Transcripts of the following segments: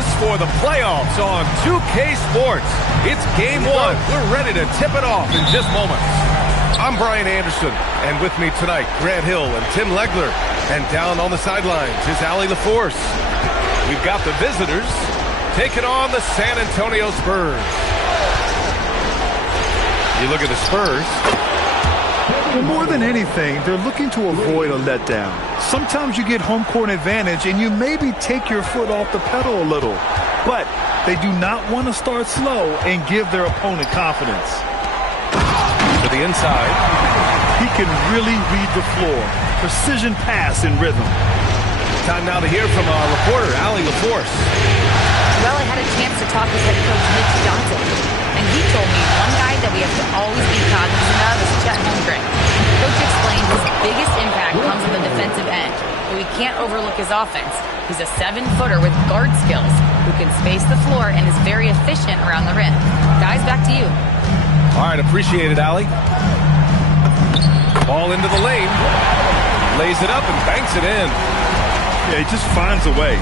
us for the playoffs on 2K Sports. It's game one. We're ready to tip it off in just moments. I'm Brian Anderson, and with me tonight, Grant Hill and Tim Legler. And down on the sidelines is Allie LaForce. We've got the visitors taking on the San Antonio Spurs. You look at the Spurs. More than anything, they're looking to avoid a letdown. Sometimes you get home court advantage and you maybe take your foot off the pedal a little. But they do not want to start slow and give their opponent confidence. To the inside. He can really read the floor. Precision pass in rhythm. Time now to hear from our reporter, Allie LaForce. Well, I had a chance to talk with head coach Mitch Johnson, and he told me one guy that we have to always be cognizant of is Chet Holmgren. Coach explained his biggest impact comes on the defensive end, but we can't overlook his offense. He's a 7-footer with guard skills who can space the floor and is very efficient around the rim. Guys, back to you. All right, appreciate it, Allie. Ball into the lane. Lays it up and banks it in. Yeah, he just finds a way.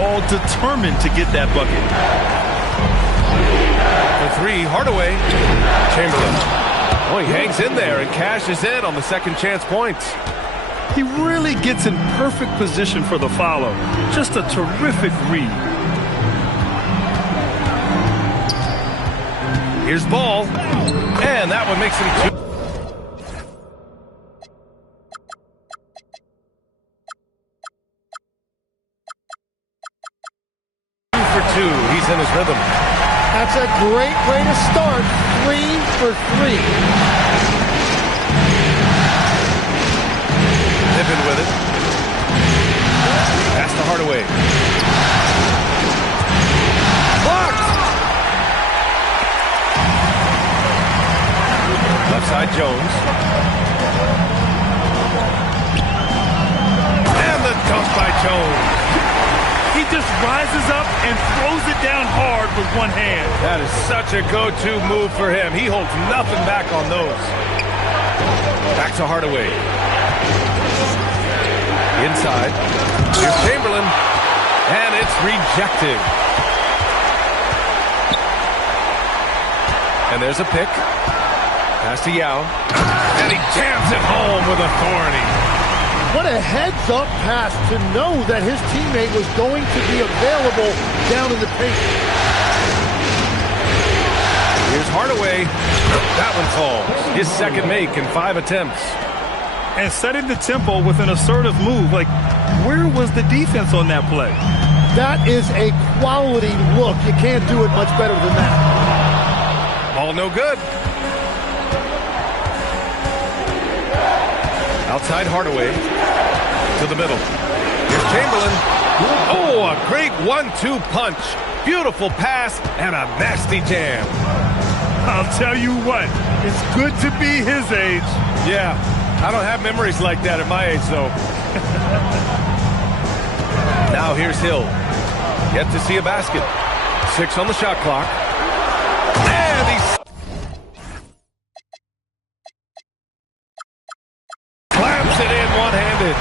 All determined to get that bucket. For three, Hardaway. Chamberlain. Oh, he hangs in there and cashes in on the second chance points. He really gets in perfect position for the follow. Just a terrific read. Here's Ball. And that one makes him two. He's in his rhythm. That's a great way to start. 3 for 3. Pippen with it. Pass to Hardaway. Blocked! Left side, Jones. And the dunk by Jones. He just rises up and throws it down hard with one hand. That is such a go-to move for him. He holds nothing back on those. Back to Hardaway. Inside. Here's Chamberlain. And it's rejected. And there's a pick. Pass to Yao. And he jams it home with authority. What a heads-up pass to know that his teammate was going to be available down in the paint. Here's Hardaway. That one falls. His second make in 5 attempts. And setting the tempo with an assertive move. Like, where was the defense on that play? That is a quality look. You can't do it much better than that. Ball no good. Outside Hardaway. To the middle. Here's Chamberlain. Oh, a great 1-2 punch. Beautiful pass and a nasty jam. I'll tell you what, it's good to be his age. Yeah, I don't have memories like that at my age, though. Now here's Hill. Yet to see a basket. 6 on the shot clock. And he's... claps it in one-handed.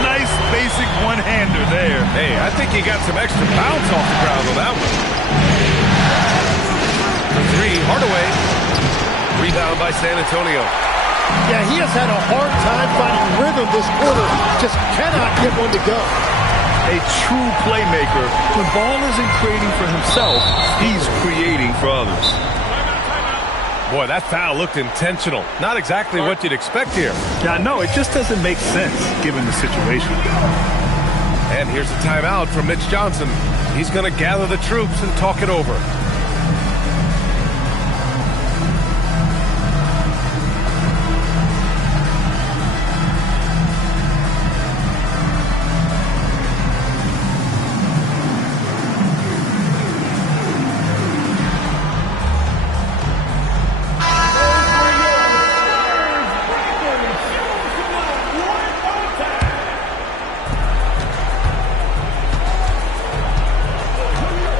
Nice basic one-hander there. Hey, I think he got some extra bounce off the ground with that one. For three, Hardaway. Rebound by San Antonio. Yeah, he has had a hard time finding rhythm this quarter. Just cannot get one to go. A true playmaker. When ball isn't creating for himself, he's creating for others. Boy, that foul looked intentional. Not exactly what you'd expect here. Yeah, no, it just doesn't make sense given the situation. And here's a timeout from Mitch Johnson. He's going to gather the troops and talk it over.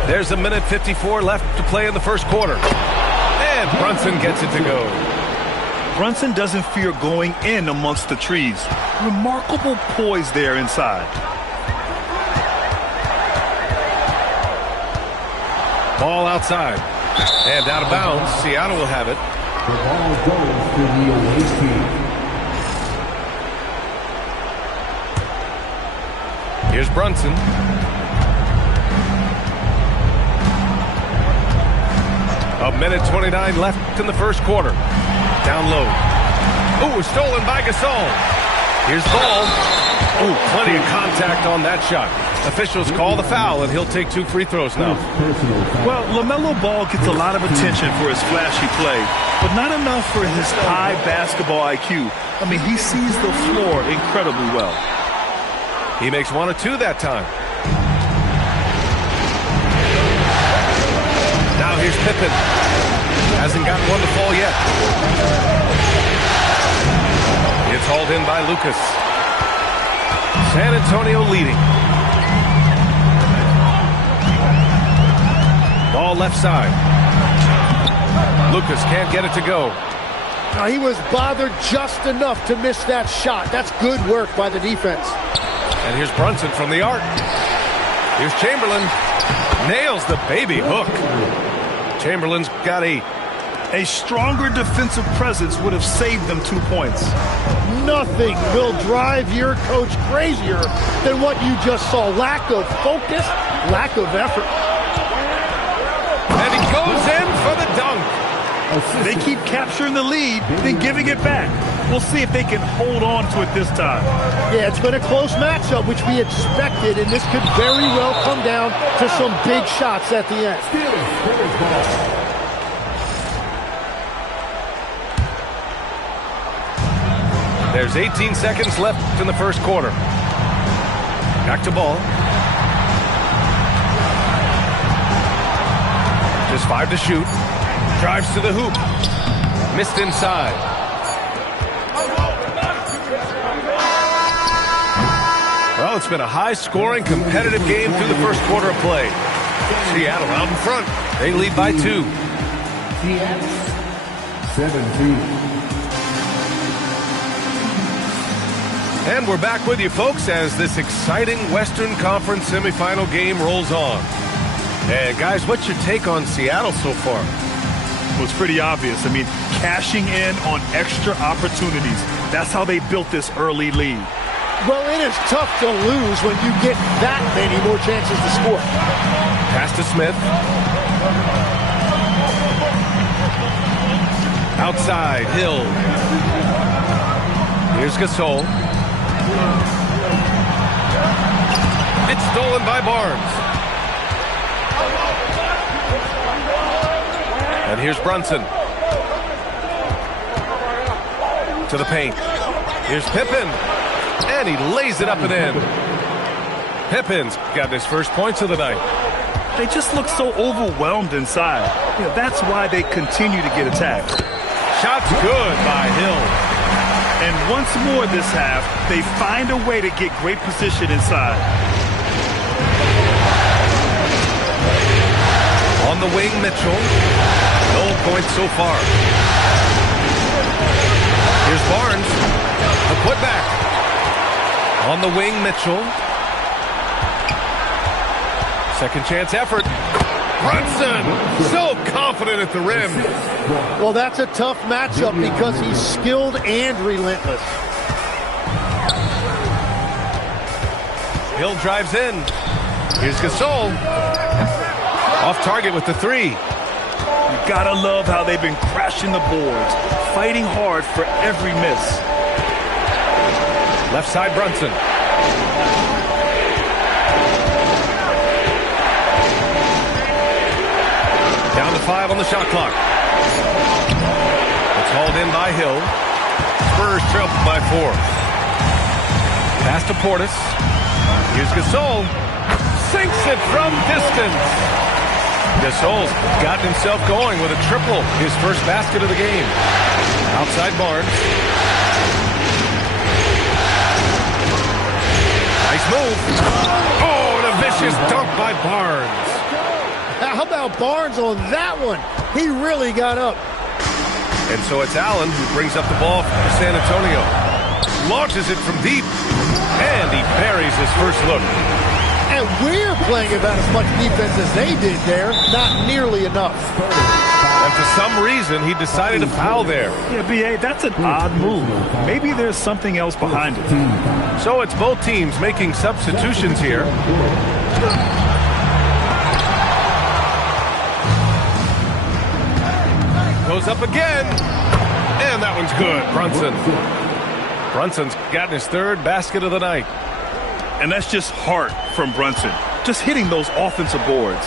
There's a minute 54 left to play in the first quarter. And Brunson gets it to go. Brunson doesn't fear going in amongst the trees. Remarkable poise there inside. Ball outside. And out of bounds. Seattle will have it. The ball goes to the away team. Here's Brunson. A minute 29 left in the first quarter. Down low. Ooh, stolen by Gasol. Here's the ball. Ooh, plenty of contact on that shot. Officials call the foul, and he'll take 2 free throws now. Well, LaMelo Ball gets a lot of attention for his flashy play, but not enough for his high basketball IQ. I mean, he sees the floor incredibly well. He makes 1 or 2 that time. Now here's Pippen. Hasn't got one to fall yet. It's hauled in by Lucas. San Antonio leading. Ball left side. Lucas can't get it to go. Now, he was bothered just enough to miss that shot. That's good work by the defense. And here's Brunson from the arc. Here's Chamberlain. Nails the baby hook. Chamberlain's got 8. A stronger defensive presence would have saved them 2 points. Nothing will drive your coach crazier than what you just saw. Lack of focus, lack of effort. And he goes in for the dunk. They keep capturing the lead, then giving it back. We'll see if they can hold on to it this time. Yeah, it's been a close matchup, which we expected, and this could very well come down to some big shots at the end. There's 18 seconds left in the first quarter. Back to ball. Just 5 to shoot. Drives to the hoop. Missed inside. Well, it's been a high-scoring, competitive game through the first quarter of play. Seattle out in front. They lead by 2. Seattle 17. And we're back with you, folks, as this exciting Western Conference semifinal game rolls on. And, guys, what's your take on Seattle so far? Well, it's pretty obvious. I mean, cashing in on extra opportunities. That's how they built this early lead. Well, it is tough to lose when you get that many more chances to score. Pass to Smith. Outside, Hill. Here's Gasol. It's stolen by Barnes. And here's Brunson. To the paint. Here's Pippen. And he lays it up and in. Pippen's got his first points of the night. They just look so overwhelmed inside. You know, that's why they continue to get attacked. Shot's good by Hill. And once more this half, they find a way to get great position inside. On the wing, Mitchell. No points so far. Here's Barnes. The putback. On the wing, Mitchell. Second chance effort. Brunson, so confident at the rim. Well, that's a tough matchup because he's skilled and relentless. Hill drives in. Here's Gasol. Off target with the 3. You gotta love how they've been crashing the boards, fighting hard for every miss. Left side, Brunson. Down to 5 on the shot clock. It's hauled in by Hill. Spurs trail by 4. Pass to Portis. Here's Gasol. Sinks it from distance. Gasol's gotten himself going with a triple. His first basket of the game. Outside Barnes. Nice move. Oh, and a vicious dunk by Barnes. How about Barnes on that one? He really got up. And so it's Allen who brings up the ball for San Antonio. Launches it from deep. And he buries his first look. And And we're playing about as much defense as they did there. Not nearly enough. And for some reason, he decided to foul there. Yeah, B.A., that's an odd move. Maybe there's something else behind it. So it's both teams making substitutions here. Goes up again. And that one's good. Brunson's gotten his third basket of the night. And that's just heart from Brunson. Just hitting those offensive boards.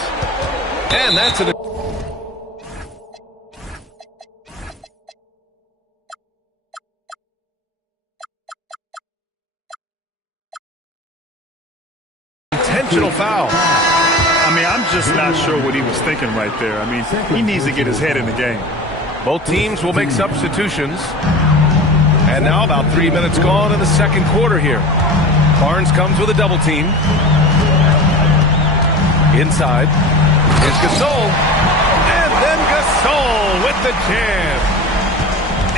And that's an intentional foul. I mean, I'm just not sure what he was thinking right there. I mean, he needs to get his head in the game. Both teams will make substitutions. And now about 3 minutes gone in the second quarter here. Barnes comes with a double team. Inside. Here's Gasol. And then Gasol with the jam.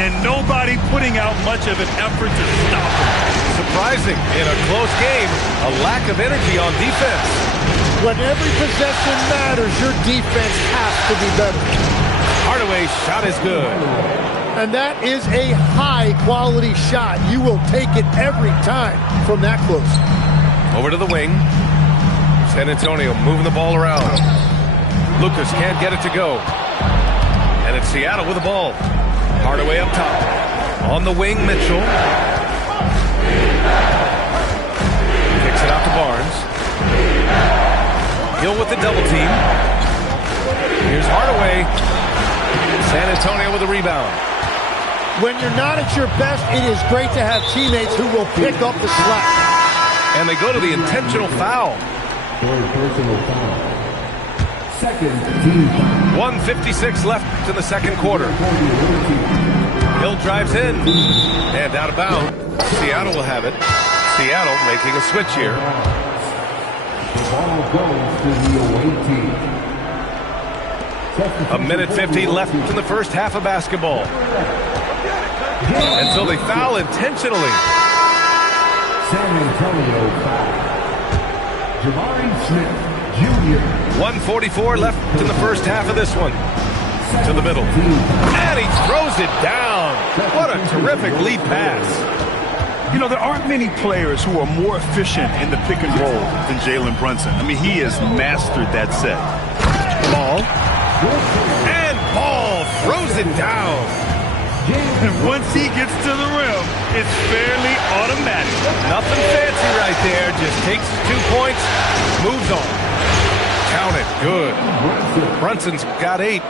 And nobody putting out much of an effort to stop him. Surprising. In a close game, a lack of energy on defense. When every possession matters, your defense has to be better. Hardaway's shot is good. And that is a high-quality shot. You will take it every time from that close. Over to the wing. San Antonio moving the ball around. Lucas can't get it to go. And it's Seattle with the ball. Hardaway up top. On the wing, Mitchell. Kicks it out to Barnes. Hill with the double team. Here's Hardaway. San Antonio with a rebound. When you're not at your best, it is great to have teammates who will pick up the slack. And they go to the intentional foul. Third personal foul. Second team foul. 1:56 left in the second quarter. Hill drives in. And out of bounds. Seattle will have it. Seattle making a switch here. The ball goes to the away team. A minute 50 left in the first half of basketball. And so they foul intentionally. San Antonio foul. Jabari Smith, Jr. 1:44 left in the first half of this one. To the middle. And he throws it down. What a terrific lead pass. You know, there aren't many players who are more efficient in the pick and roll than Jalen Brunson. I mean, he has mastered that set. Ball. And Ball throws it down. And once he gets to the rim, it's fairly automatic. Nothing fancy right there. Just takes his 2 points, moves on. Count it. Good. Brunson's got 8.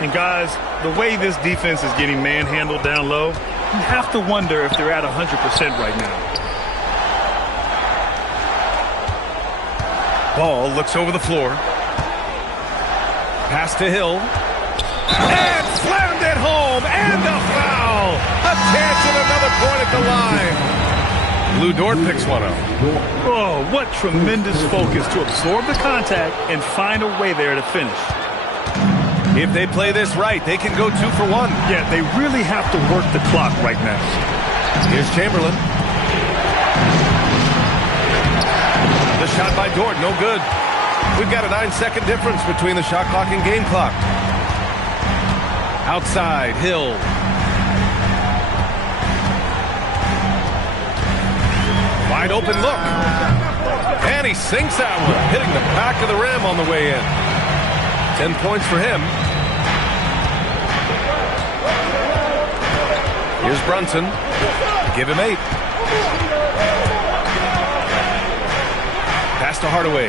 And guys, the way this defense is getting manhandled down low, you have to wonder if they're at 100% right now. Ball looks over the floor. Pass to Hill. And slammed it home. And a foul. A chance at another point at the line. Lou Dort picks one up. Oh, what tremendous focus to absorb the contact and find a way there to finish. If they play this right, they can go 2 for 1. Yeah, they really have to work the clock right now. Here's Chamberlain. The shot by Dort, no good. We've got a 9-second difference between the shot clock and game clock. Outside, Hill. Wide open look. And he sinks that one, hitting the back of the rim on the way in. 10 points for him. Here's Brunson. Give him 8. Pass to Hardaway.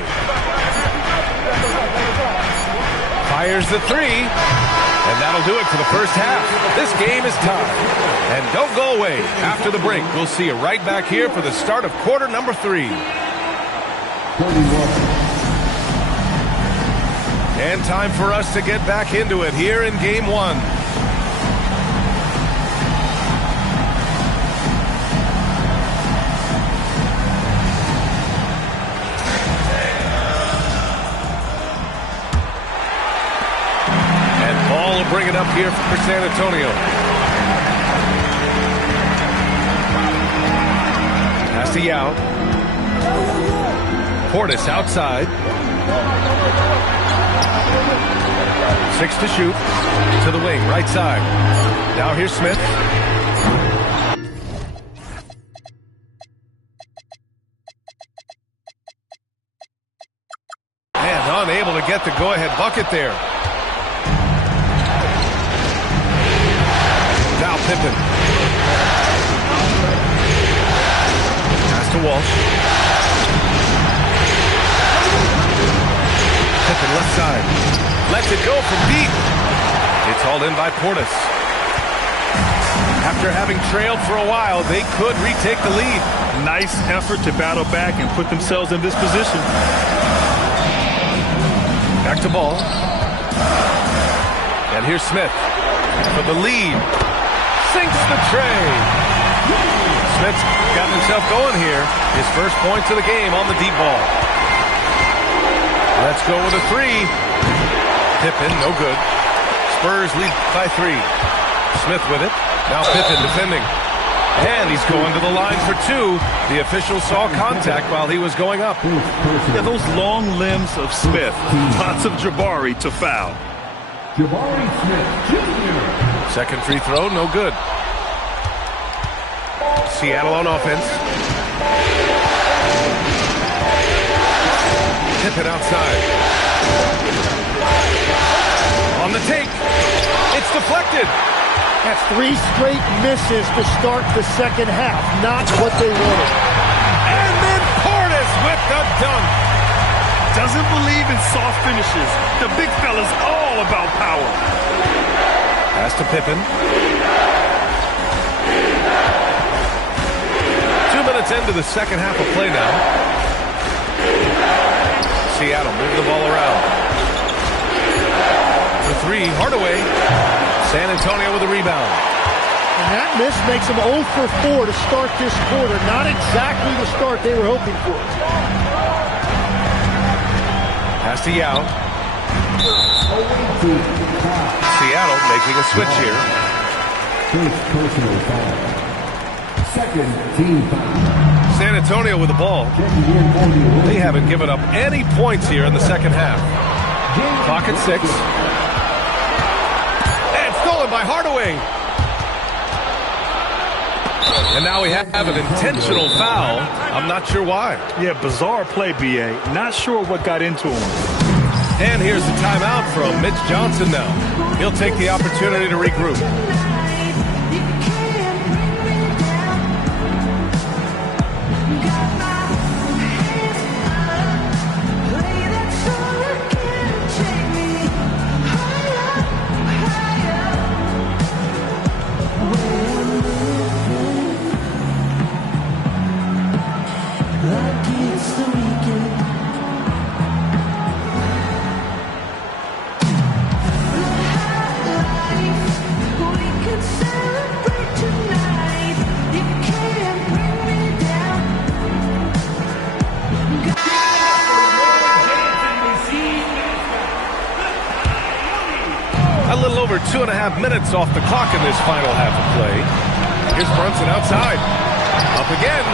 Fires the 3. And that'll do it for the first half. This game is tied. And don't go away. After the break, we'll see you right back here for the start of quarter number 3. 31. And time for us to get back into it here in game 1. And Ball will bring it up here for San Antonio. Pass to Yao. Portis outside. 6 to shoot. To the wing, right side. Now here's Smith. And unable to get the go-ahead bucket there. Now Pippen. Pass to Walsh. Pippen left side. Lets it go from deep. It's hauled in by Portis. After having trailed for a while, they could retake the lead. Nice effort to battle back and put themselves in this position. Back to ball. And here's Smith for the lead. Sinks the tray. Smith's got himself going here. His first points of the game on the deep ball. Let's go with a three. Pippen, no good. Spurs lead by 3. Smith with it. Now Pippen defending. And he's going to the line for 2. The official saw contact while he was going up. Yeah, those long limbs of Smith. Lots of Jabari to foul. Jabari Smith, Jr. Second free throw, no good. Seattle on offense. Pippen outside. On the take. It's deflected. That's 3 straight misses to start the second half. Not what they wanted. And then Portis with the dunk. Doesn't believe in soft finishes. The big fella's all about power. Pass to Pippen. 2 minutes into the second half of play now. Seattle move the ball around. The 3, Hardaway. San Antonio with a rebound. And that miss makes them 0 for 4 to start this quarter. Not exactly the start they were hoping for. Pass to Yao. Seattle making a switch here. First personal foul. Second team foul. San Antonio with the ball. They haven't given up any points here in the second half. Clock at 6. Stolen by Hardaway. And now we have an intentional foul. I'm not sure why. Yeah, bizarre play, B.A. Not sure what got into him. And here's the timeout from Mitch Johnson now. He'll take the opportunity to regroup. A little over 2.5 minutes off the clock in this final half of play. Here's Brunson outside. Up again.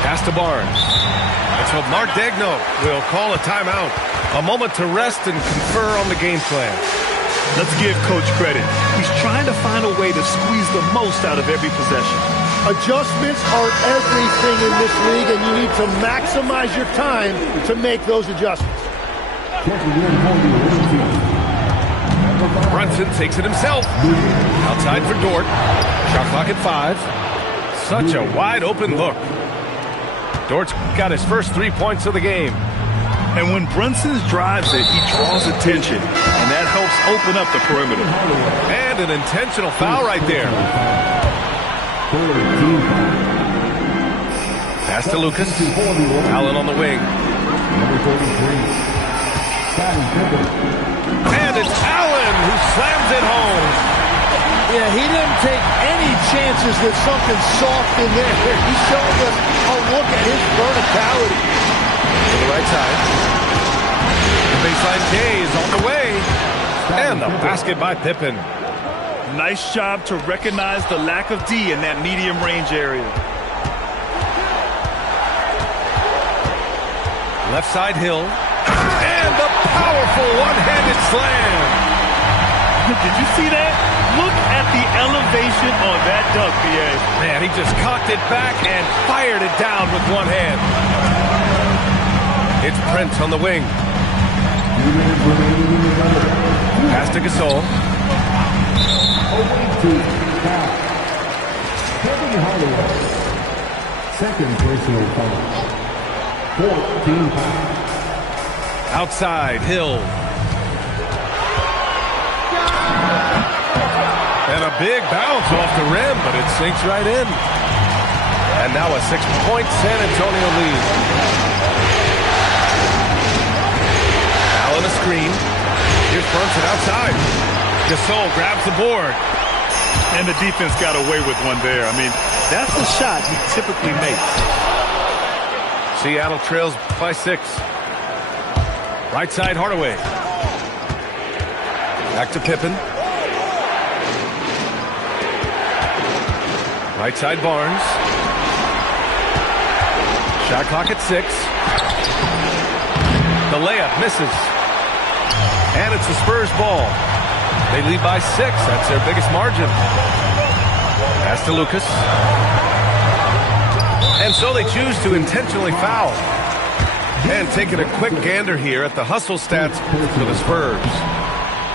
Pass to Barnes. And so Mark Daigneault will call a timeout. A moment to rest and confer on the game plan. Let's give Coach credit. He's trying to find a way to squeeze the most out of every possession. Adjustments are everything in this league, and you need to maximize your time to make those adjustments. Brunson takes it himself. Outside for Dort. Shot clock at 5. Such a wide open look. Dort's got his first 3 points of the game. And when Brunson drives it, he draws attention, and that helps open up the perimeter. And an intentional foul right there. Pass to Lucas. Allen on the wing. And it's Allen who slams it home. Yeah, he didn't take any chances with something soft in there. He's showing us a look at his verticality. To the right side. The baseline K is on the way. And the basket by Pippen. Nice job to recognize the lack of D in that medium range area. Left side Hill. And the powerful one-handed slam. Did you see that? Look at the elevation on that dunk, B.A. Man, he just cocked it back and fired it down with one hand. It's Prince on the wing. Pass to Gasol. Second personal foul. 14 fouls. Outside, Hill. And a big bounce off the rim, but it sinks right in. And now a 6-point San Antonio lead. Allen a screen. Here's Brunson outside. Gasol grabs the board. And the defense got away with one there. I mean, that's the shot he typically makes. Seattle trails by 6. Right side, Hardaway. Back to Pippen. Right side, Barnes. Shot clock at 6. The layup misses. And it's the Spurs ball. They lead by 6. That's their biggest margin. Pass to Lucas. And so they choose to intentionally foul. And taking a quick gander here at the hustle stats for the Spurs.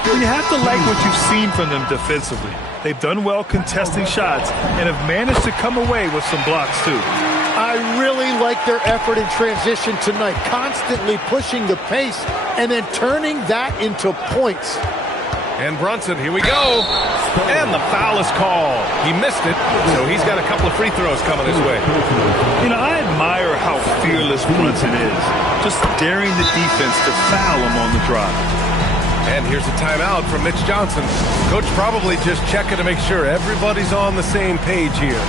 You have to like what you've seen from them defensively. They've done well contesting shots and have managed to come away with some blocks too. I really like their effort in transition tonight, constantly pushing the pace and then turning that into points. And Brunson, here we go. And the foul is called. He missed it, so he's got a couple of free throws coming his way. You know, I admire how fearless Brunson is, just daring the defense to foul him on the drive. And here's a timeout from Mitch Johnson. Coach probably just checking to make sure everybody's on the same page here.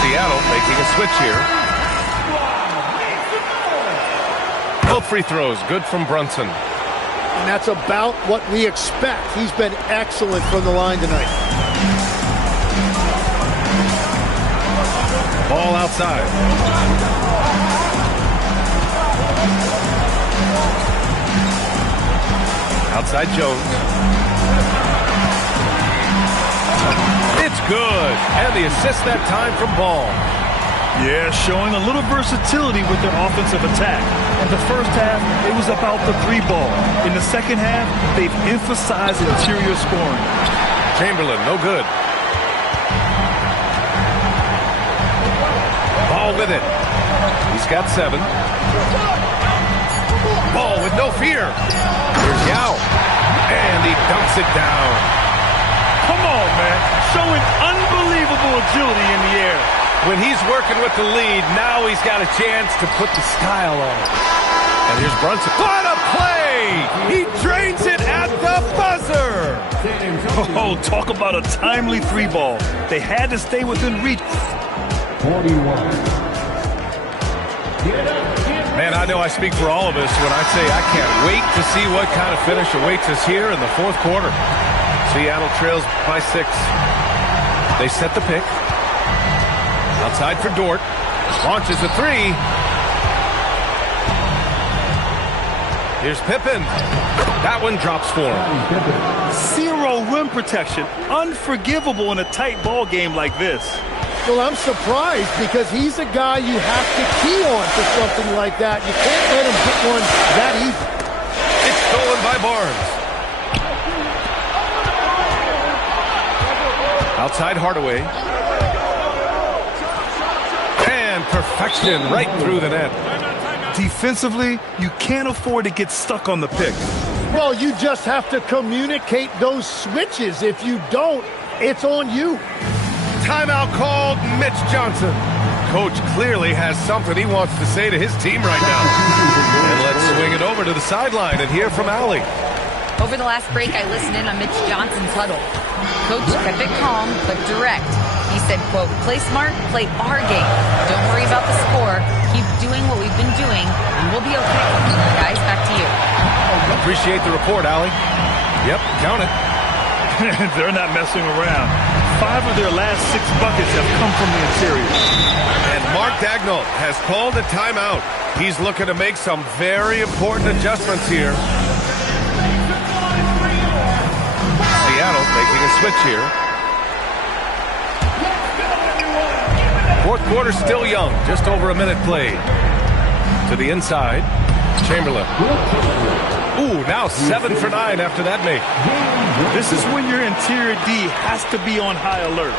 Seattle making a switch here. Both free throws, good from Brunson. And that's about what we expect. He's been excellent from the line tonight. Ball outside. Outside Jones. It's good. And the assist that time from Ball. Yeah, showing a little versatility with their offensive attack. In the first half, it was about the 3-ball. In the second half, they've emphasized interior scoring. Chamberlain, no good. Ball with it. He's got 7. Ball with no fear. Here's Yao. And he dunks it down. Come on, man. Showing unbelievable agility in the air. When he's working with the lead, now he's got a chance to put the style on it. And here's Brunson. What a play! He drains it at the buzzer! Oh, talk about a timely 3-ball. They had to stay within reach. 41. Man, I know I speak for all of us when I say I can't wait to see what kind of finish awaits us here in the fourth quarter. Seattle trails by 6. They set the pick. Outside for Dort. Launches a 3. Here's Pippen. That one drops for him. 0 rim protection. Unforgivable in a tight ball game like this. Well, I'm surprised because he's a guy you have to key on for something like that. You can't let him get one that easy. It's stolen by Barnes. Outside Hardaway. And perfection right through the net. Defensively, you can't afford to get stuck on the pick. Well, you just have to communicate those switches. If you don't, it's on you. Timeout called. Mitch Johnson. Coach clearly has something he wants to say to his team right now. And let's swing it over to the sideline and hear from Allie. Over the last break, I listened in on Mitch Johnson's huddle. Coach kept it calm but direct. He said, quote, "Play smart, play our game. Don't worry about the score. Keep doing what we've been doing, and we'll be okay." Guys, back to you. Appreciate the report, Allie. Yep, count it. They're not messing around. 5 of their last 6 buckets have come from the interior. And Mark Daigneault has called a timeout. He's looking to make some very important adjustments here. Seattle making a switch here. Fourth quarter still young. Just over a minute played. To the inside. Chamberlain. Ooh, now 7 for 9 after that make. This is when your interior D has to be on high alert.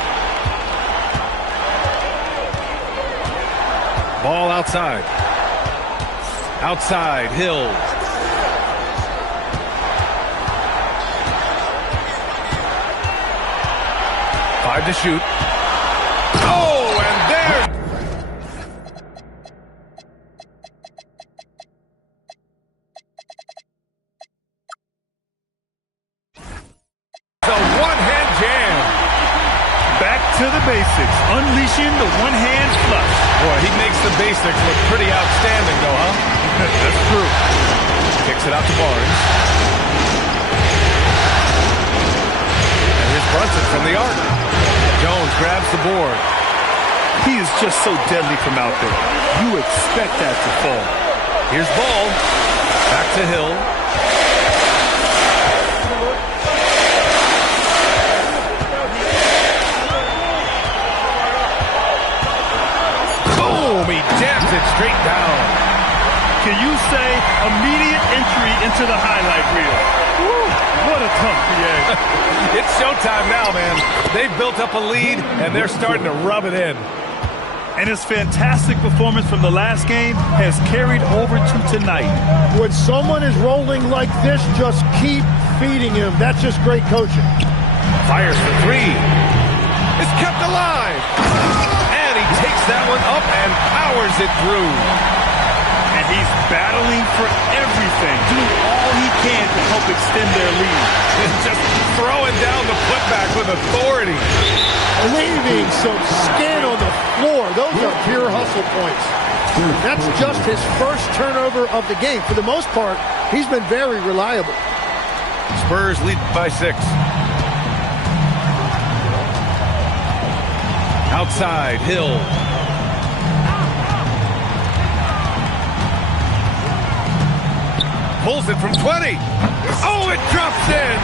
Ball outside. Outside, Hill. Five to shoot. Oh, and there. The one-hand jam. Back to the basics, unleashing the one-hand flush. Boy, he makes the basics look pretty outstanding, though, huh? That's true. Kicks it out to Barnes. And here's Brunson from the arc. Jones grabs the board. He is just so deadly from out there. You expect that to fall. Here's Ball. Back to Hill. Boom! He jams it straight down. Can you say immediate entry into the highlight reel? Woo, what a tough PA. It's showtime now, man. They've built up a lead, and they're starting to rub it in. And his fantastic performance from the last game has carried over to tonight. When someone is rolling like this, just keep feeding him. That's just great coaching. Fires for 3. It's kept alive. And he takes that one up and powers it through. And he's battling for everything, doing all he can to help extend their lead. Just throwing down the putback with authority. Leaving some skin on the floor. Those are pure hustle points. That's just his first turnover of the game. For the most part, he's been very reliable. Spurs lead by 6. Outside, Hill. Pulls it from 20. Oh, it drops in.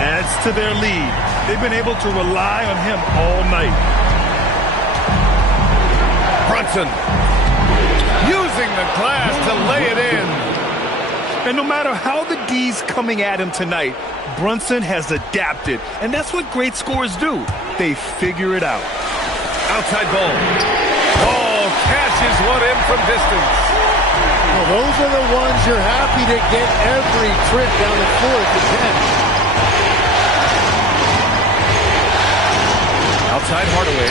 Adds to their lead. They've been able to rely on him all night. Brunson using the glass to lay it in. And no matter how the D's coming at him tonight, Brunson has adapted. And that's what great scorers do. They figure it out. Outside ball. Ball cashes one in from distance. Well, those are the ones you're happy to get every trip down the floor if you can. Outside Hardaway.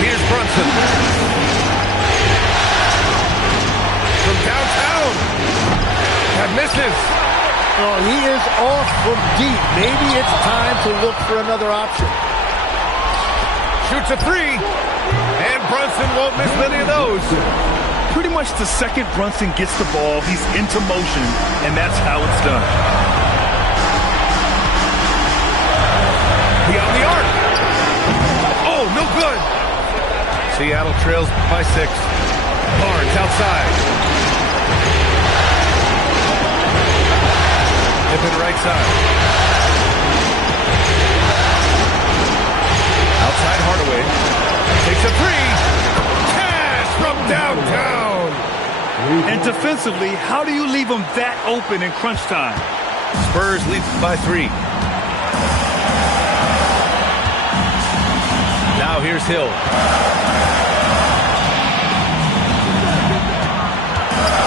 Here's Brunson. From downtown. That misses. Oh, he is off from deep. Maybe it's time to look for another option. Shoots a 3. And Brunson won't miss many of those. Pretty much the second Brunson gets the ball, he's into motion, and that's how it's done. Beyond the arc. Oh, no good. Seattle trails by 6. Barnes outside. Pippen right side. Outside Hardaway. Takes a 3. Cash from downtown. And defensively, how do you leave them that open in crunch time? Spurs lead by 3. Now here's Hill.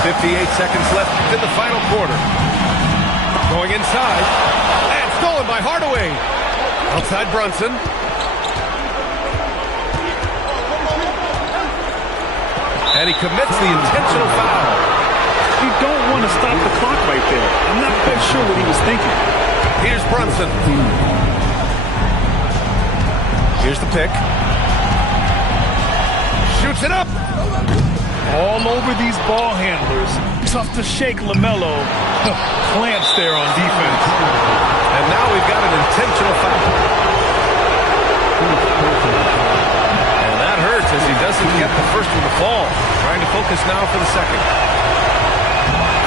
58 seconds left in the final quarter. Going inside. And stolen by Hardaway. Outside Brunson. And he commits the intentional foul. You don't want to stop the clock right there. I'm not quite sure what he was thinking. Here's Brunson. Here's the pick. Shoots it up. All over these ball handlers. Tough to shake LaMelo. Clamps there on defense. And now we've got an intentional foul. And that hurts as he doesn't get the first one to fall. Trying to focus now for the second.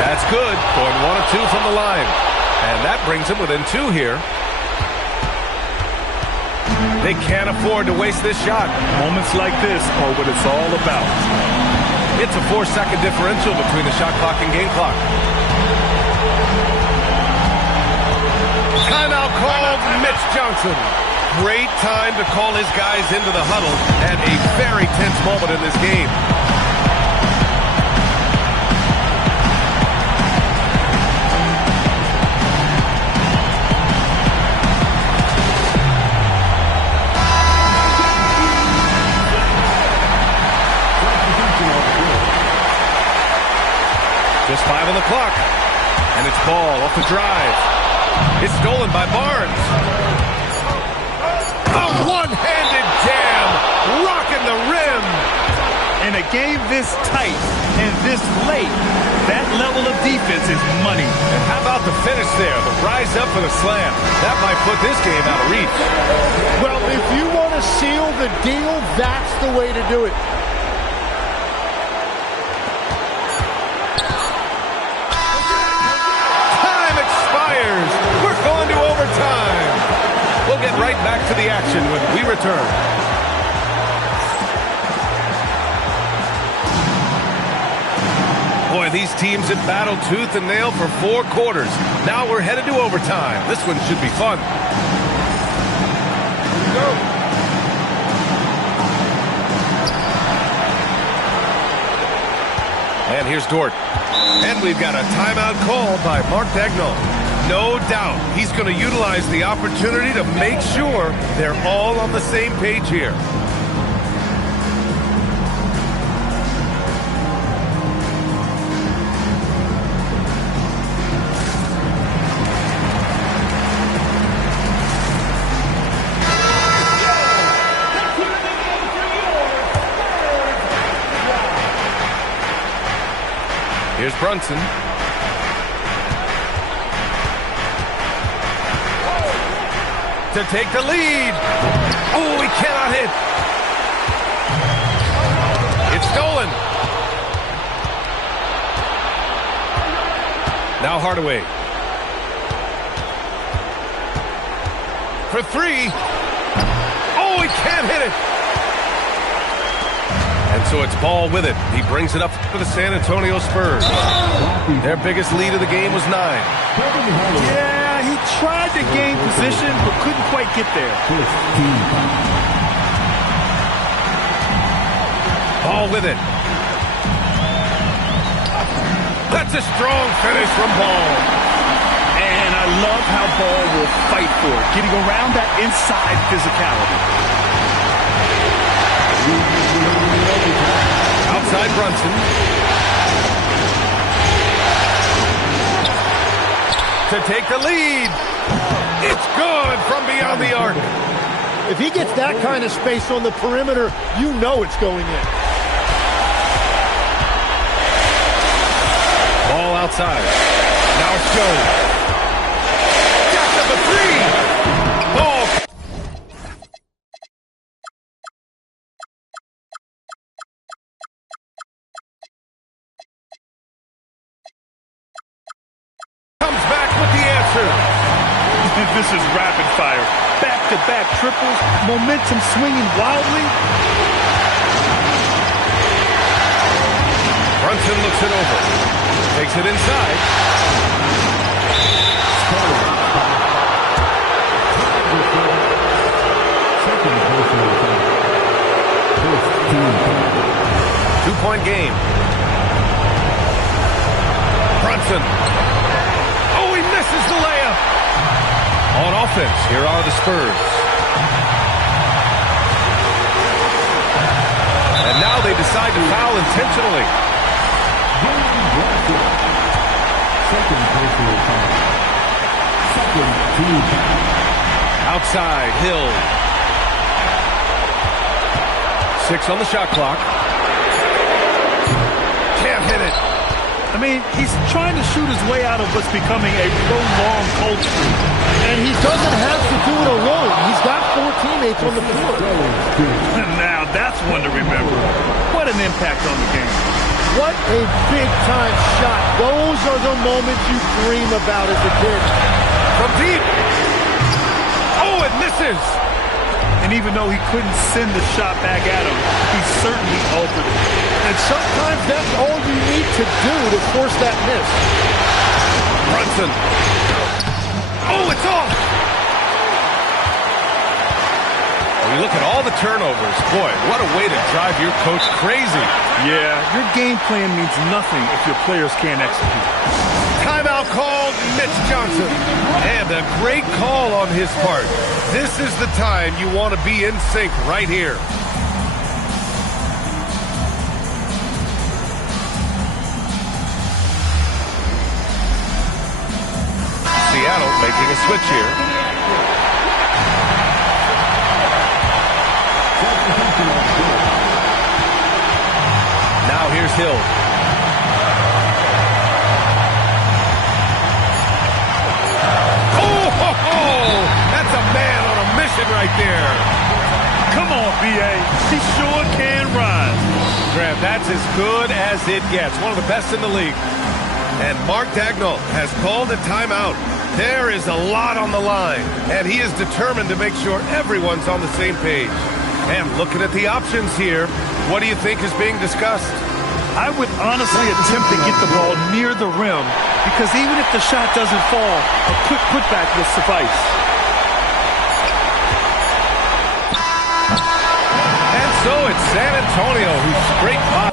That's good. Going 1 of 2 from the line. And that brings him within 2 here. They can't afford to waste this shot. Moments like this are what it's all about. It's a 4-second differential between the shot clock and game clock. Timeout called. Mitch Johnson. Great time to call his guys into the huddle at a very tense moment in this game. Just 5 on the clock. And it's Ball off the drive. It's stolen by Barnes. A one-handed jam. Rocking the rim. In a game this tight and this late, that level of defense is money. And how about the finish there? The rise up for the slam. That might put this game out of reach. Well, if you want to seal the deal, that's the way to do it. We're going to overtime. We'll get right back to the action when we return. Boy, these teams have battled tooth and nail for 4 quarters. Now we're headed to overtime. This one should be fun. Go. And here's Dort. And we've got a timeout call by Mark Daigneault. No doubt he's going to utilize the opportunity to make sure they're all on the same page here. Here's Brunson. To take the lead. Oh, he cannot hit. It's stolen. Now Hardaway. For 3. Oh, he can't hit it. And so it's Ball with it. He brings it up for the San Antonio Spurs. Their biggest lead of the game was 9. Yeah, he tried to gain position, but couldn't quite get there. Ball with it. That's a strong finish from Ball. And I love how Ball will fight for it, getting around that inside physicality. Outside Brunson. To take the lead. It's good from beyond the arc. If he gets that kind of space on the perimeter, you know it's going in. Ball outside. Now it's Jones. Jacks up a 3. Ball. Comes back with the answer. This is rapid fire. Back-to-back triples, momentum swinging wildly. Brunson looks it over. Takes it inside. Two-point game. Brunson. Oh, he misses the layup. On offense, here are the Spurs. And now they decide to foul intentionally. Outside, Hill. 6 on the shot clock. Can't hit it. I mean, he's trying to shoot his way out of what's becoming a prolonged cold streak. And he doesn't have to do it alone. He's got 4 teammates on the floor. Now that's one to remember. What an impact on the game. What a big-time shot. Those are the moments you dream about as a kid. From deep. Oh, it misses. And even though he couldn't send the shot back at him, he certainly altered it. And sometimes that's all you need to do to force that miss. Brunson. Oh, it's off. When you look at all the turnovers, boy, what a way to drive your coach crazy. Yeah, your game plan means nothing if your players can't execute. Timeout called, Mitch Johnson. And a great call on his part. This is the time you want to be in sync right here. Seattle making a switch here. Now here's Hill. That's a man on a mission right there. Come on, BA. He sure can run. Grant, that's as good as it gets. One of the best in the league. And Mark Dagnall has called a timeout. There is a lot on the line, and he is determined to make sure everyone's on the same page. And looking at the options here, what do you think is being discussed? I would honestly attempt to get the ball near the rim, because even if the shot doesn't fall, a quick putback will suffice. And so it's San Antonio who scraped by